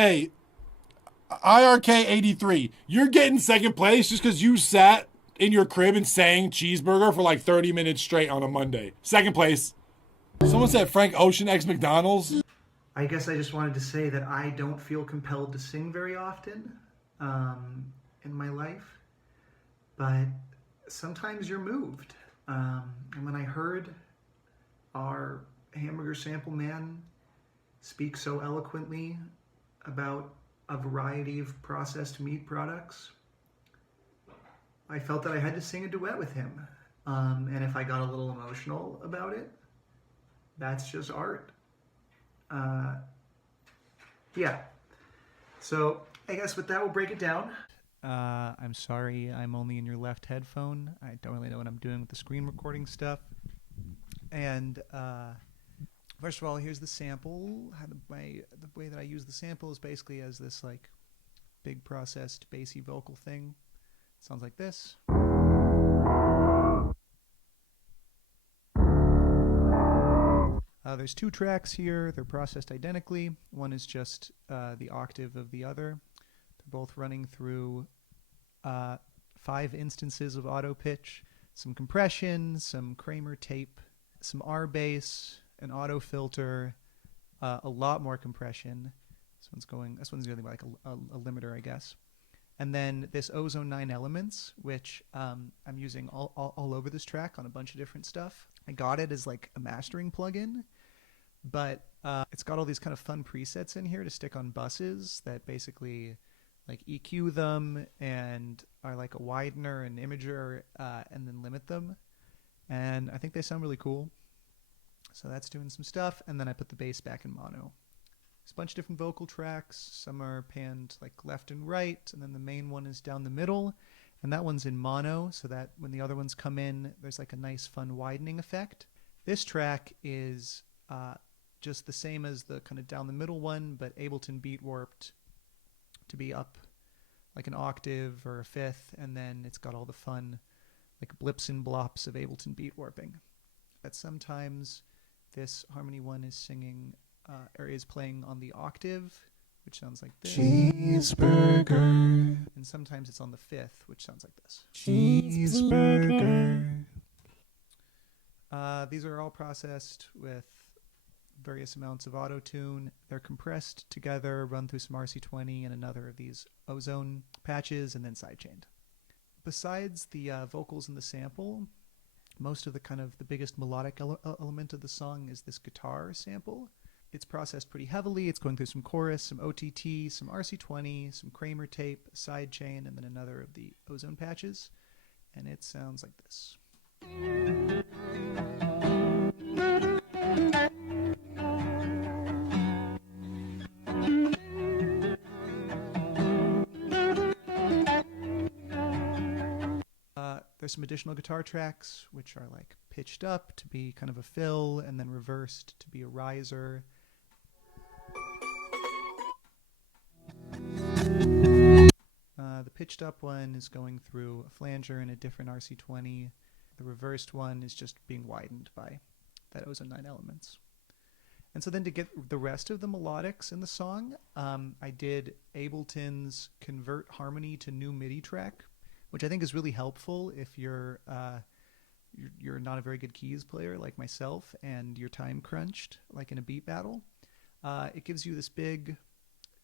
Hey, IRK83, you're getting second place just because you sat in your crib and sang Cheeseburger for like 30 minutes straight on a Monday. Second place. Someone said Frank Ocean X McDonald's. I guess I just wanted to say that I don't feel compelled to sing very often in my life, but sometimes you're moved. And when I heard our hamburger sample man speak so eloquently about a variety of processed meat products, I felt that I had to sing a duet with him. And if I got a little emotional about it, that's just art. Uh, yeah. So I guess with that, we'll break it down. I'm sorry, I'm only in your left headphone. I don't really know what I'm doing with the screen recording stuff. And first of all, here's the sample. The way that I use the sample is basically as this like big processed bassy vocal thing. It sounds like this. There's two tracks here. They're processed identically. One is just the octave of the other. They're both running through 5 instances of auto pitch, some compression, some Kramer tape, some R bass, an auto filter, a lot more compression. This one's really like a limiter, I guess. And then this Ozone 9 Elements, which I'm using all over this track on a bunch of different stuff. I got it as like a mastering plugin, but it's got all these kind of fun presets in here to stick on buses that basically like EQ them and are like a widener and imager and then limit them. And I think they sound really cool. So that's doing some stuff. And then I put the bass back in mono. There's a bunch of different vocal tracks. Some are panned like left and right. And then the main one is down the middle. And that one's in mono so that when the other ones come in, there's like a nice fun widening effect. This track is just the same as the kind of down the middle one, but Ableton beat warped to be up like an octave or a fifth, and then it's got all the fun like blips and blops of Ableton beat warping. That sometimes this harmony one is singing or is playing on the octave, which sounds like this. Cheeseburger. And sometimes it's on the fifth, which sounds like this. Cheeseburger. These are all processed with various amounts of auto-tune. They're compressed together, run through some RC20 and another of these ozone patches, and then sidechained. Besides the vocals and the sample, most of the kind of the biggest melodic element of the song is this guitar sample. It's processed pretty heavily. It's going through some chorus, some OTT, some RC20, some Kramer tape, sidechain, and then another of the ozone patches. And it sounds like this. There's some additional guitar tracks which are like pitched up to be kind of a fill and then reversed to be a riser. The pitched up one is going through a flanger and a different RC20. The reversed one is just being widened by that Ozone 9 Elements. And so then to get the rest of the melodics in the song, I did Ableton's Convert Harmony to New MIDI track, which I think is really helpful if you're not a very good keys player like myself and you're time crunched like in a beat battle. It gives you this big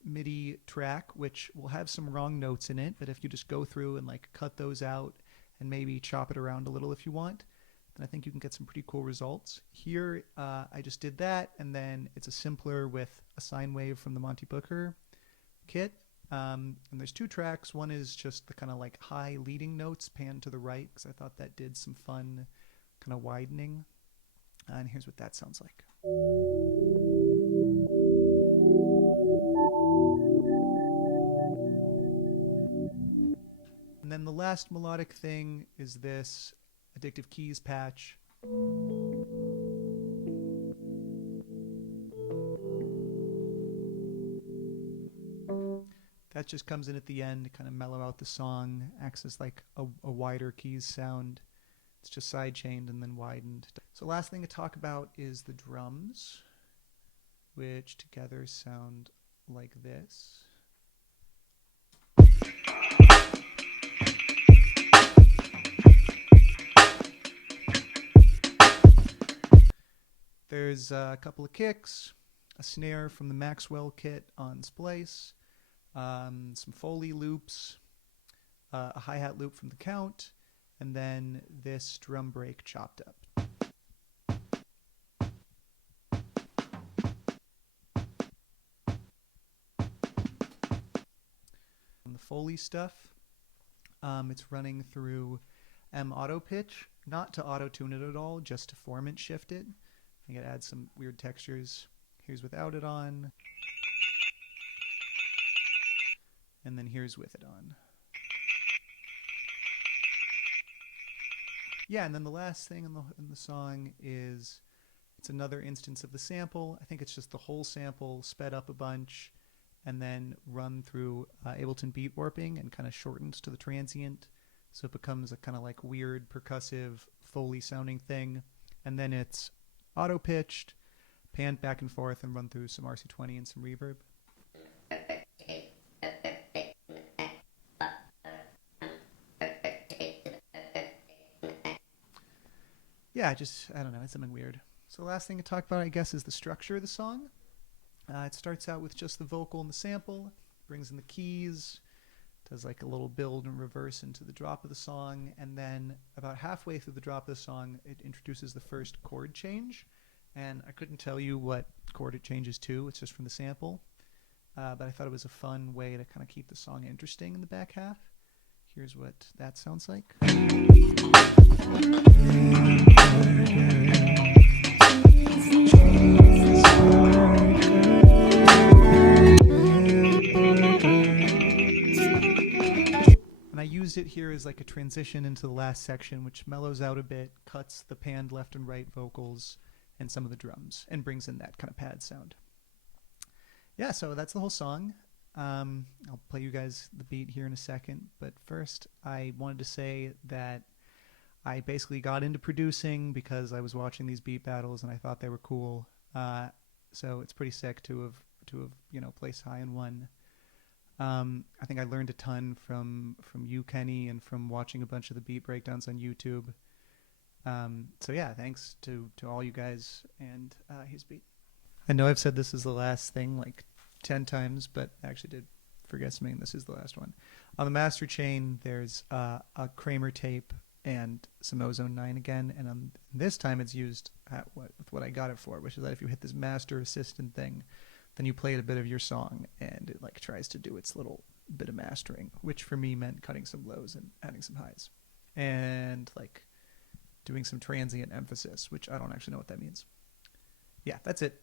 MIDI track which will have some wrong notes in it, but if you just go through and like cut those out and maybe chop it around a little if you want, then I think you can get some pretty cool results. Here I just did that, and then it's a simpler with a sine wave from the Monty Booker kit. And there's 2 tracks. One is just the kind of like high leading notes panned to the right because I thought that did some fun kind of widening. And here's what that sounds like. And then the last melodic thing is this Addictive Keys patch. That just comes in at the end to kind of mellow out the song, acts as like a wider keys sound. It's just sidechained and then widened. So last thing to talk about is the drums, which together sound like this. There's a couple of kicks, a snare from the Maxwell kit on Splice, some Foley loops, a hi-hat loop from the Count, and then this drum break chopped up. The Foley stuff, it's running through M auto pitch, not to auto tune it at all, just to formant shift it. I gotta add some weird textures. Here's without it on, and then here's with it on. Yeah, and then the last thing in the song is it's another instance of the sample. I think it's just the whole sample sped up a bunch and then run through Ableton beat warping and kind of shortens to the transient. So it becomes a kind of like weird percussive Foley sounding thing. And then it's auto pitched, panned back and forth, and run through some RC20 and some reverb. Yeah, I don't know, it's something weird. So the last thing to talk about, I guess, is the structure of the song. It starts out with just the vocal and the sample, brings in the keys, does like a little build and reverse into the drop of the song, and then about halfway through the drop of the song, it introduces the first chord change. And I couldn't tell you what chord it changes to, it's just from the sample. But I thought it was a fun way to kind of keep the song interesting in the back half. Here's what that sounds like. And I used it here as like a transition into the last section, which mellows out a bit, cuts the panned left and right vocals and some of the drums, and brings in that kind of pad sound. Yeah, so that's the whole song. I'll play you guys the beat here in a second, but first I wanted to say that I basically got into producing because I was watching these beat battles and I thought they were cool. So it's pretty sick to have placed high and won. I think I learned a ton from you, Kenny, and from watching a bunch of the beat breakdowns on YouTube. So yeah, thanks to all you guys, and here's beat. I know I've said this is the last thing like 10 times, but I actually did forget something. This is the last one. On the master chain, there's a Kramer tape and some Ozone 9 again, and this time it's used with what I got it for, which is that if you hit this master assistant thing, then you play a bit of your song, and it like tries to do its little bit of mastering, which for me meant cutting some lows and adding some highs, and like doing some transient emphasis, which I don't actually know what that means. Yeah, that's it.